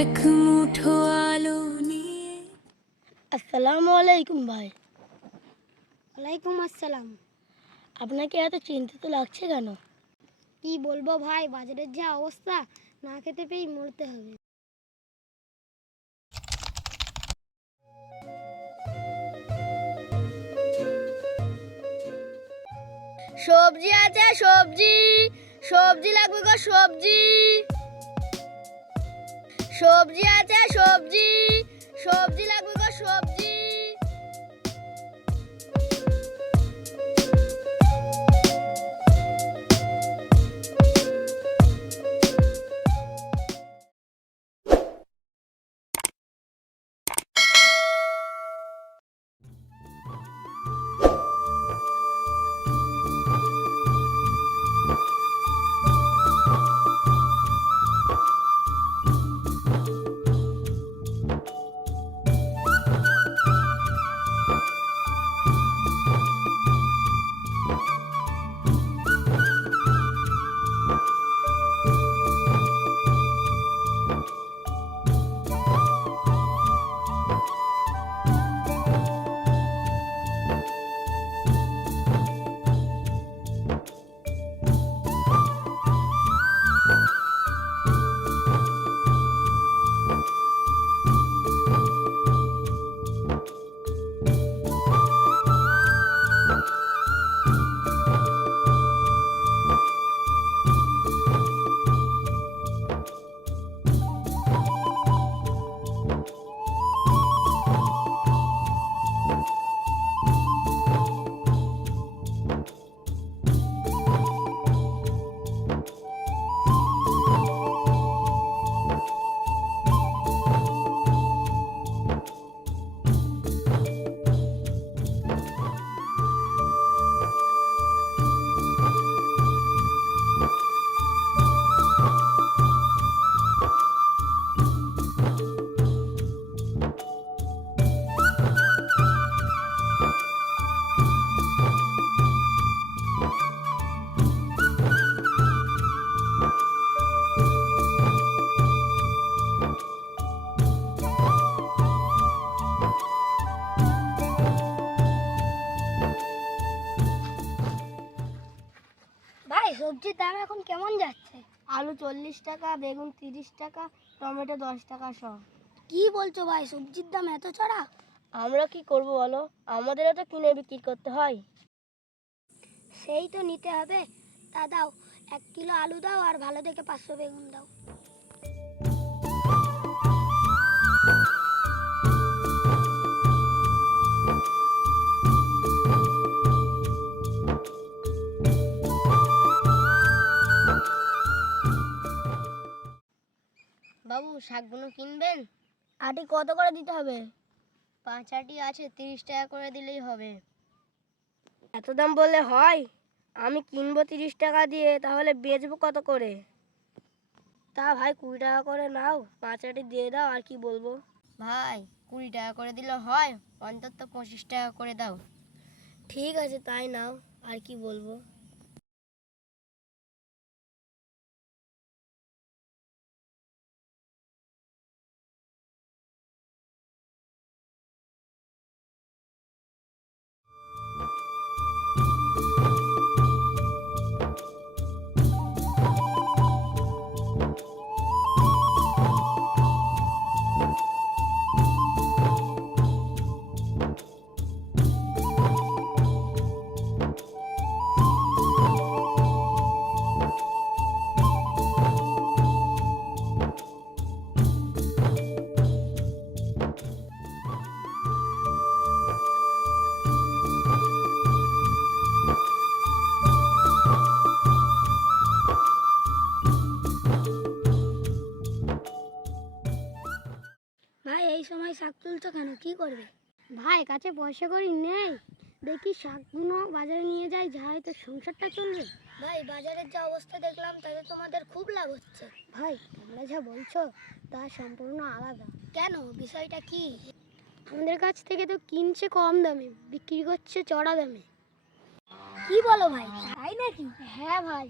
এক মুঠো আলো নিয়ে। আসসালামু আলাইকুম ভাই। ওয়ালাইকুম আসসালাম। আপনাকে এত চিন্তিত লাগছে কেন? কি বলবো ভাই, বাজারের যা অবস্থা, না খেতে পেয়ে মরতে হবে। সবজি আছে, সবজি সবজি লাগবে গো, সবজি সবজি আছে, সবজি সবজি লাগবে গো, সবজি। ভাই, সবজির দাম এখন কেমন যাচ্ছে? আলু 40 টাকা, বেগুন 30 টাকা, টমেটো 10 টাকা সব। কি বলছো ভাই, সবজির দাম এত চড়া? আমরা কি করব বলো, আমাদেরও তো কিনে বিক্রি করতে হয়। সেই তো নিতে হবে। তা দাও, 1 কিলো আলু দাও আর ভালো দেখে 500 বেগুন দাও। বাবু, শাকগুলো কিনবেন? আটি কত করে দিতে হবে? 5 আটি আছে, 30 টাকা করে দিলেই হবে। এত দাম বললে হয়? আমি কিনবো 30 টাকা দিয়ে, তাহলে বেচবো কত করে? তা ভাই 20 টাকা করে নাও, 5 আটি দিয়ে দাও, আর কি বলবো। ভাই 20 টাকা করে দিলে হয়? অন্তত 25 টাকা করে দাও। ঠিক আছে, তাই নাও, আর কি বলবো। ভাই, এই সময় শাক তুলছো কেন, কি করবে? ভাই, কাছে পয়সা করি নেই, দেখি শাকগুলো বাজারে নিয়ে যাই, যাই তো সংসারটা চলবে। ভাই, বাজারের যা অবস্থা দেখলাম, তাতে তোমাদের খুব লাভ হচ্ছে। ভাই, তোমরা যা বলছো তা সম্পূর্ণ আলাদা। কেন, বিষয়টা কি? আমাদের কাছ থেকে তো কিনছে কম দামে, বিক্রি করছে চড়া দামে। কি বলো ভাই, তাই নাকি? হ্যাঁ ভাই।